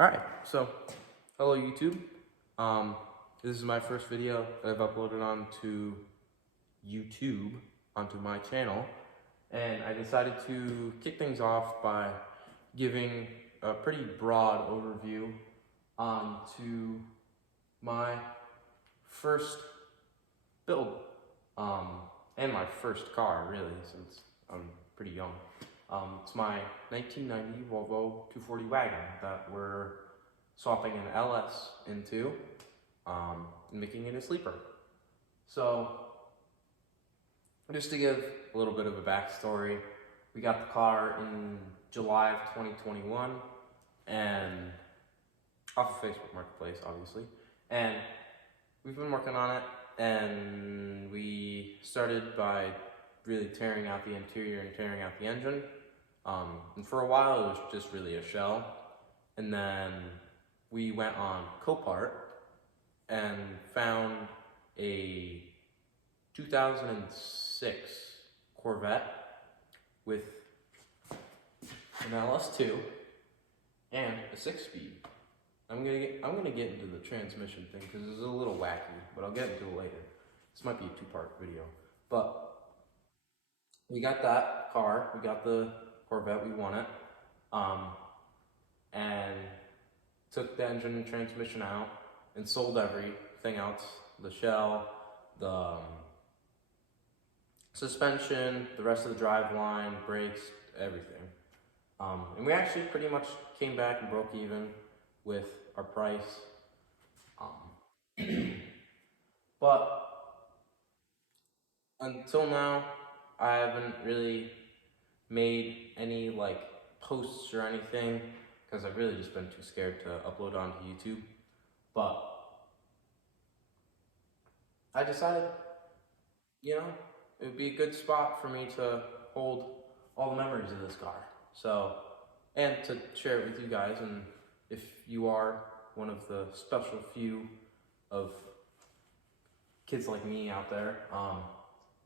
Alright, so hello YouTube. This is my first video that I've uploaded onto YouTube, onto my channel, and I decided to kick things off by giving a pretty broad overview onto my first build, and my first car, really, since I'm pretty young. It's my 1990 Volvo 240 wagon that we're swapping an LS into, and making it a sleeper. So, just to give a little bit of a backstory, we got the car in July of 2021, and off of Facebook Marketplace, obviously, and we've been working on it, and we started by really tearing out the interior and tearing out the engine. And for a while it was just really a shell, and then we went on Copart and found a 2006 Corvette with an LS2 and a 6-speed. I'm gonna get into the transmission thing because it's a little wacky, but I'll get into it later. This might be a two-part video, but we got that car, we got the Corvette, we won it, and took the engine and transmission out and sold everything else, the shell, the suspension, the rest of the driveline, brakes, everything. And we actually pretty much came back and broke even with our price. But until now, I haven't really made any posts or anything because I've really just been too scared to upload onto YouTube. But I decided, it would be a good spot for me to hold all the memories of this car. So, and to share it with you guys, and if you are one of the special few of kids like me out there,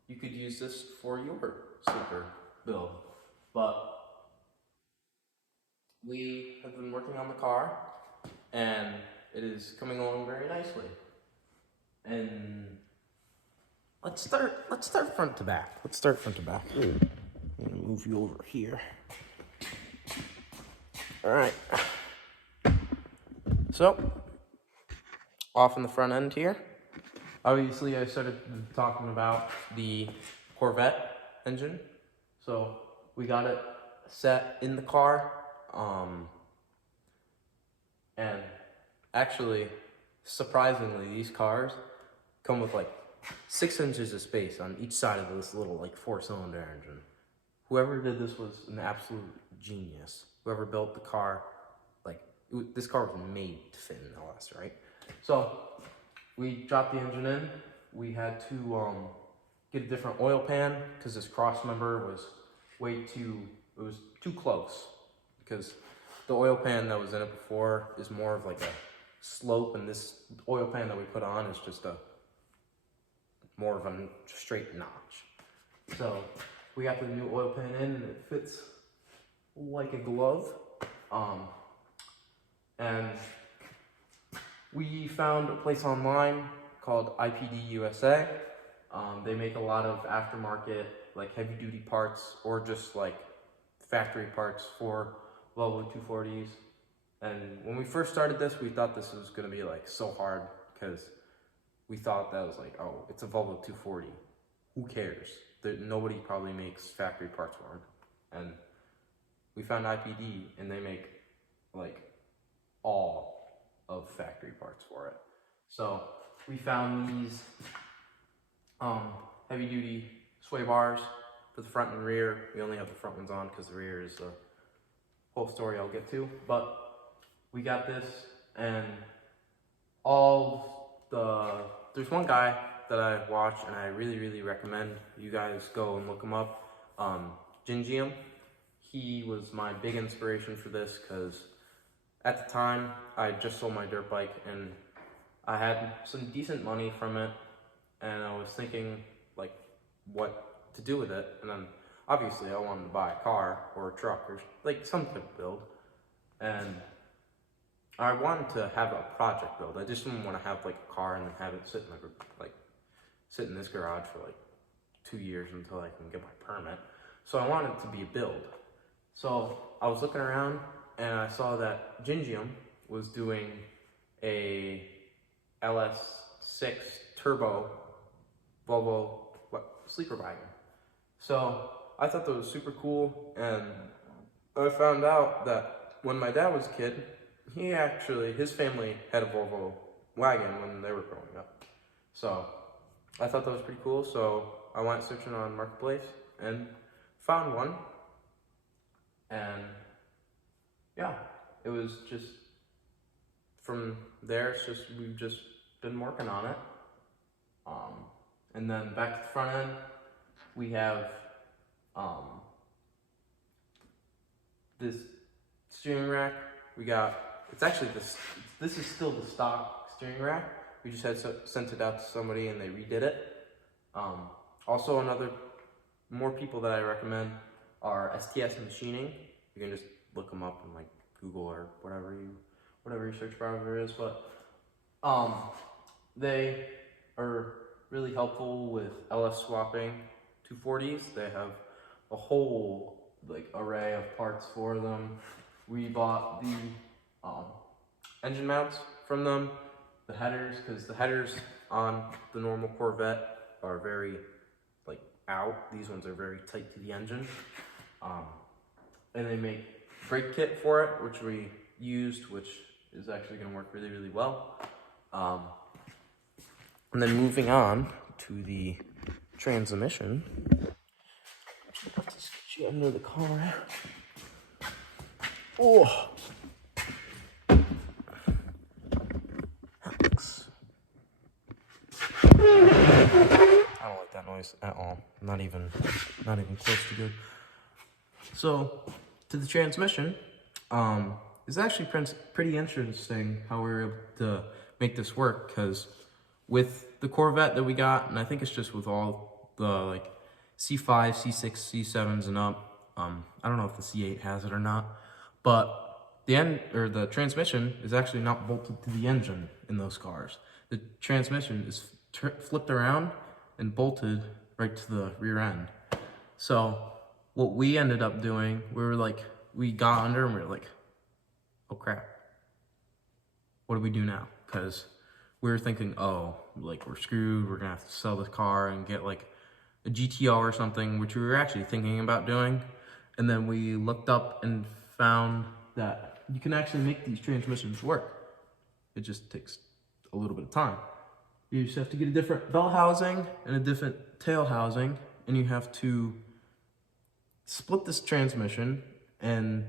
you could use this for your sleeper build. But we have been working on the car, and it is coming along very nicely. And let's start front to back. I'm gonna move you over here. All right. So, off in the front end here, obviously I started talking about the Corvette engine. So we got it set in the car, and actually, surprisingly, these cars come with 6 inches of space on each side of this little 4-cylinder engine. Whoever did this was an absolute genius. Whoever built the car, this car was made to fit in LS, right? So we dropped the engine in. We had to get a different oil pan because this cross member was it was too close, because the oil pan that was in it before is more of a slope, and this oil pan that we put on is just more of a straight notch. So we got the new oil pan in, and it fits like a glove. And we found a place online called IPD USA. They make a lot of aftermarket, heavy duty parts, or just factory parts for Volvo 240s. And when we first started this, we thought this was gonna be so hard, because we thought that was oh, it's a Volvo 240. Who cares? Nobody probably makes factory parts for them. And we found IPD, and they make all of factory parts for it. So we found these heavy duty sway bars for the front and rear. We only have the front ones on because the rear is a whole story I'll get to. But we got this, and there's one guy that I watch, and I really recommend you guys go and look him up. Gingium. He was my big inspiration for this, because at the time I just sold my dirt bike and I had some decent money from it, and I was thinking what to do with it. And then obviously I wanted to buy a car or a truck or some type of build, and I wanted to have a project build. I just didn't want to have like a car and then have it sit in sit in this garage for like 2 years until I can get my permit. So I wanted it to be a build. So I was looking around and I saw that Gingium was doing a LS6 turbo Volvo sleeper wagon. So I thought that was super cool, and I found out that when my dad was a kid, his family had a Volvo wagon when they were growing up. So I thought that was pretty cool, so I went searching on Marketplace and found one. And yeah, it was just, from there, we've just been working on it. And then back to the front end, we have this steering rack. It's actually this is still the stock steering rack. We just had sent it out to somebody and they redid it. Also, more people that I recommend are STS Machining. You can just look them up in like Google or whatever your search browser is, but they are really helpful with LS swapping 240s. They have a whole array of parts for them. We bought the engine mounts from them, the headers, because the headers on the normal Corvette are very out. These ones are very tight to the engine. And they make brake kit for it, which we used, which is actually going to work really, really well. And then moving on to the transmission. Actually, I have to get you under the car. Oh, that looks. I don't like that noise at all. Not even close to good. So, to the transmission, it's actually pretty interesting how we were able to make this work, because with the Corvette that we got, and I think it's just with all the C5, C6, C7s and up, I don't know if the C8 has it or not, but the transmission is actually not bolted to the engine in those cars. The transmission is flipped around and bolted right to the rear end. So what we ended up doing, we got under and we were like, oh crap, what do we do now? Because we were thinking, oh, we're screwed, we're gonna have to sell this car and get a GTO or something, which we were actually thinking about doing. And then we looked up and found that you can actually make these transmissions work. It just takes a little bit of time. You just have to get a different bell housing and a different tail housing, and you have to split this transmission and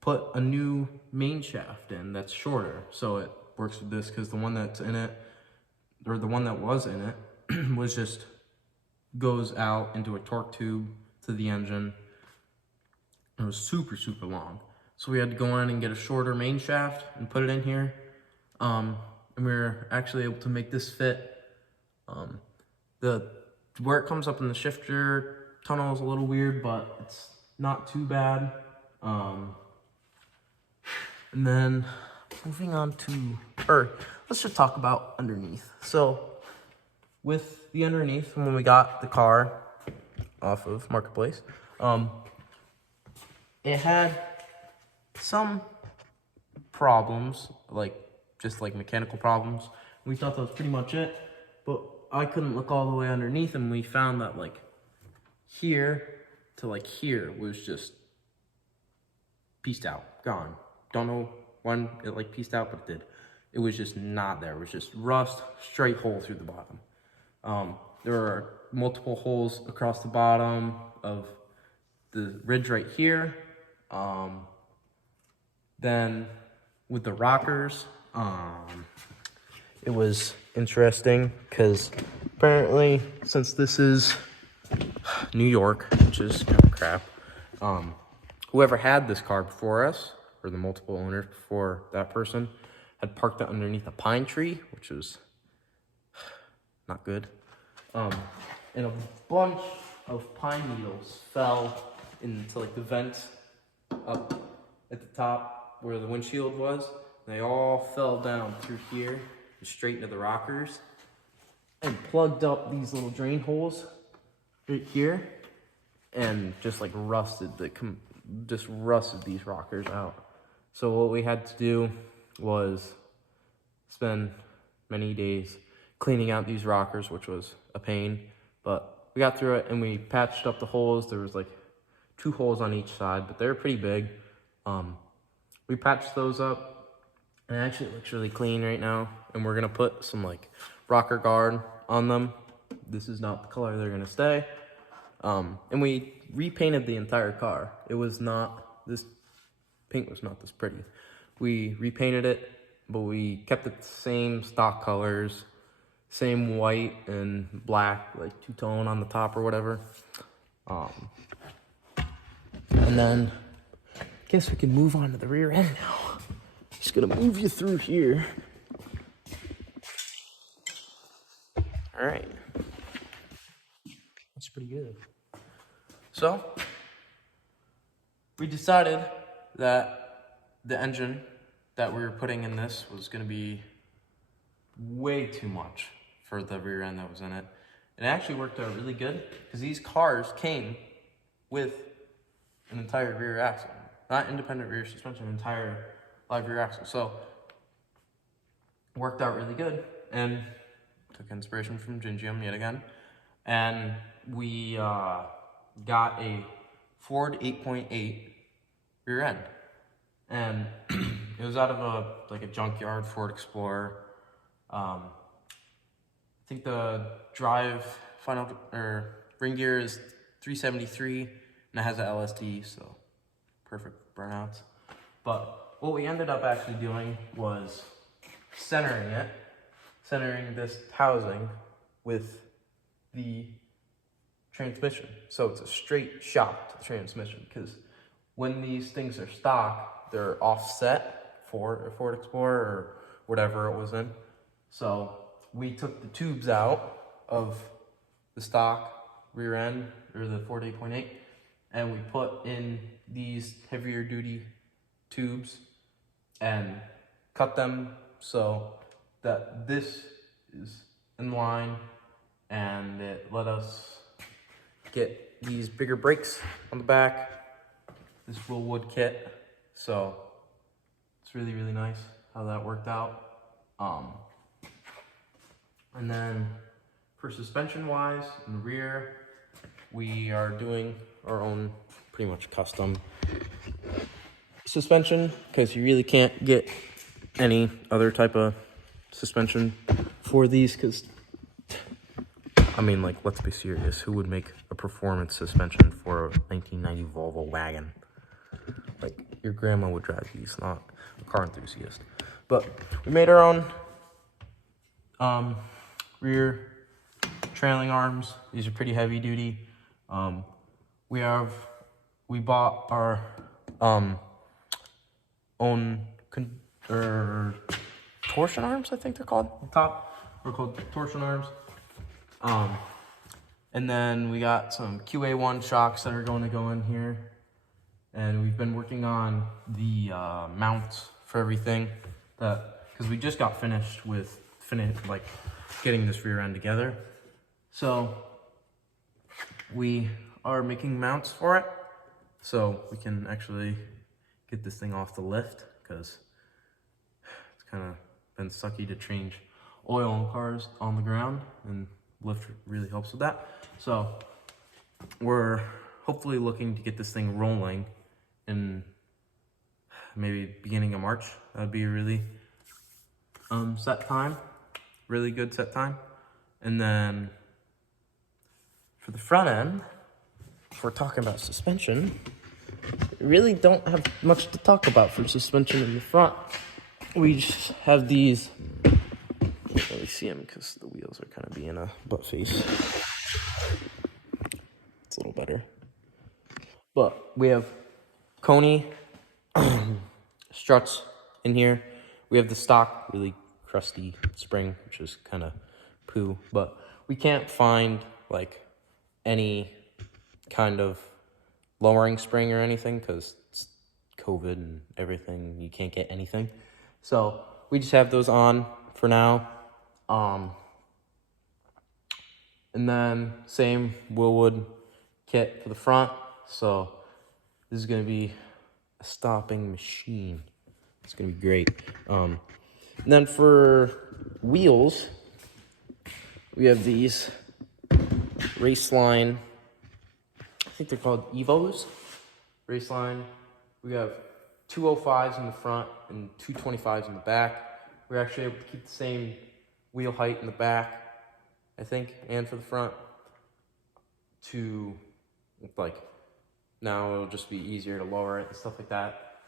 put a new main shaft in that's shorter, so it works with this, because the one that's in it, or the one that was in it, was just goes out into a torque tube to the engine. It was super, super long. So we had to go in and get a shorter main shaft and put it in here. And we were actually able to make this fit. Where it comes up in the shifter tunnel is a little weird, but it's not too bad. And then moving on let's just talk about underneath. So with the underneath, when we got the car off of Marketplace, it had some problems, just mechanical problems. We thought that was pretty much it, but I couldn't look all the way underneath, and we found that here to here was just pieced out, gone. Don't know when it pieced out, but it did. It was just not there. It was just rust, straight hole through the bottom. There are multiple holes across the bottom of the ridge right here. Then with the rockers, it was interesting because apparently, since this is New York, which is kind of crap, whoever had this car before us, or the multiple owners before that person, had parked it underneath a pine tree, which was not good. And a bunch of pine needles fell into the vent up at the top where the windshield was. they all fell down through here and straight into the rockers and plugged up these little drain holes right here and just like rusted these rockers out. So what we had to do was spend many days cleaning out these rockers, which was a pain, but we got through it and we patched up the holes. There was like 2 holes on each side, but they were pretty big. We patched those up and it actually looks really clean right now. And we're gonna put some like rocker guard on them. This is not the color they're gonna stay. And we repainted the entire car. This paint was not this pretty. We repainted it, but we kept it the same stock colors, same white and black, like 2-tone on the top or whatever. And then I guess we can move on to the rear end now. Just gonna move you through here. All right. That's pretty good. So, we decided that the engine that we were putting in this was gonna be way too much for the rear end that was in it. And it actually worked out really good because these cars came with an entire rear axle. Not independent rear suspension, entire live rear axle. So, worked out really good and took inspiration from Gingium yet again. And we got a Ford 8.8 rear end. And it was out of a junkyard Ford Explorer. I think the ring gear is 373 and it has a LSD, so perfect burnouts. But what we ended up actually doing was centering this housing with the transmission. So it's a straight shock to the transmission, because when these things are stock, they're offset for a Ford Explorer or whatever it was in. So we took the tubes out of the stock rear end, or the Ford 8.8, and we put in these heavier duty tubes and cut them so that this is in line, and it let us get these bigger brakes on the back, this Willwood kit. So it's really, really nice how that worked out. And then for suspension wise, in the rear, we are doing our own pretty much custom suspension, because you really can't get any other type of suspension for these, because I mean, like, let's be serious, who would make a performance suspension for a 1990 Volvo wagon? Like, your grandma would drive these, not a car enthusiast. But we made our own rear trailing arms. These are pretty heavy duty. We bought our own torsion arms, I think they're called. The top are called torsion arms. And then we got some QA1 shocks that are going to go in here. And we've been working on the mounts for everything, because we just got finished with getting this rear end together. So we are making mounts for it, so we can actually get this thing off the lift, because it's kind of been sucky to change oil in cars on the ground, and lift really helps with that. So we're hopefully looking to get this thing rolling in maybe beginning of March. That'd be a really set time, really good set time. And then for the front end, if we're talking about suspension, we really don't have much to talk about for suspension in the front. We just have these, can't really see them because the wheels are kind of being a butt face. It's a little better. But we have Coney struts in here. We have the stock, really crusty spring, which is kind of poo. But we can't find like any kind of lowering spring or anything, because it's COVID and everything. You can't get anything. So we just have those on for now. And then same Willwood kit for the front. So this is gonna be a stopping machine. It's gonna be great. And then for wheels, we have these Raceline, I think they're called Evos. Raceline. We have 205s in the front and 225s in the back. We're actually able to keep the same wheel height in the back, I think, and for the front. To, like, now it'll just be easier to lower it and stuff like that.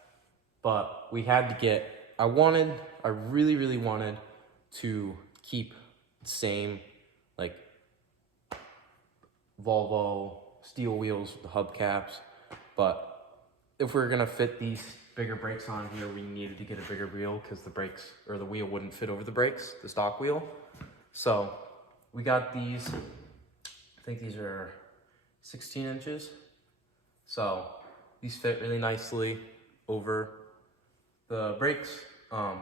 But we had to get, I really, really wanted to keep the same, like, Volvo steel wheels with the hubcaps. But if we were gonna fit these bigger brakes on here, we needed to get a bigger wheel because the brakes, or the wheel wouldn't fit over the brakes, the stock wheel. So we got these, I think these are 16 inches. So these fit really nicely over the brakes. I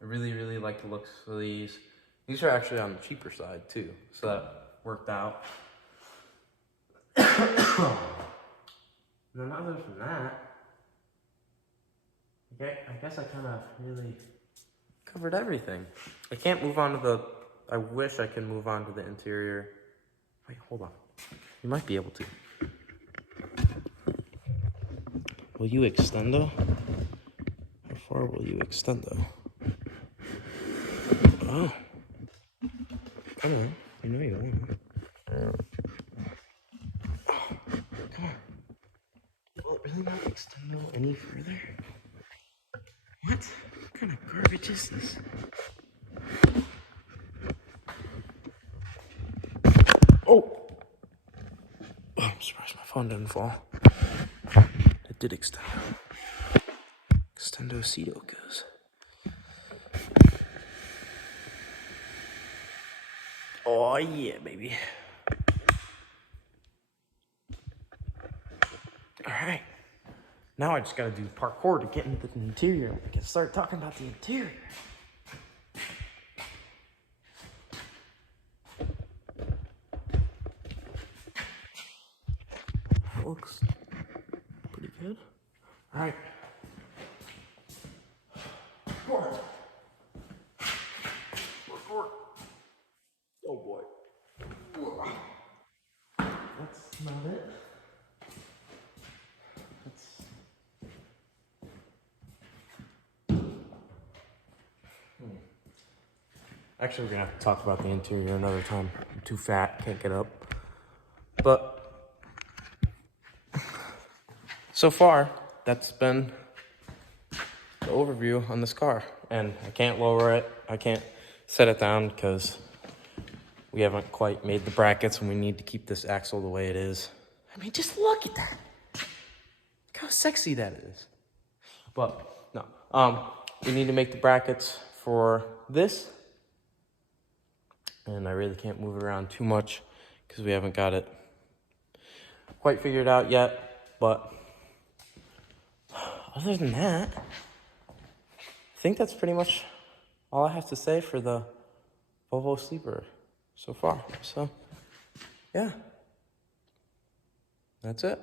really, really like the looks of these. These are actually on the cheaper side too, so that worked out. And then other than that, I guess I kind of really covered everything. I can't move on to the, I wish I could move on to the interior. Wait, hold on. You might be able to. Will you extendo? How far will you extendo? Oh. Come on. You know you want. Come on. Will it really not extendo any further? What? What kind of garbage is this? Oh! Oh, I'm surprised my phone didn't fall. It did extend. Extendo Cedo goes. Oh yeah, baby. Alright. Now I just gotta do parkour to get into the interior. I can start talking about the interior. That looks pretty good. Alright. Oh boy. That's not it. Actually, we're gonna have to talk about the interior another time. I'm too fat, can't get up. But so far, that's been the overview on this car. And I can't lower it, I can't set it down because we haven't quite made the brackets and we need to keep this axle the way it is. I mean, just look at that. Look how sexy that is. But no, we need to make the brackets for this. And I really can't move it around too much because we haven't got it quite figured out yet. But other than that, I think that's pretty much all I have to say for the Volvo Sleeper so far. So, yeah, that's it.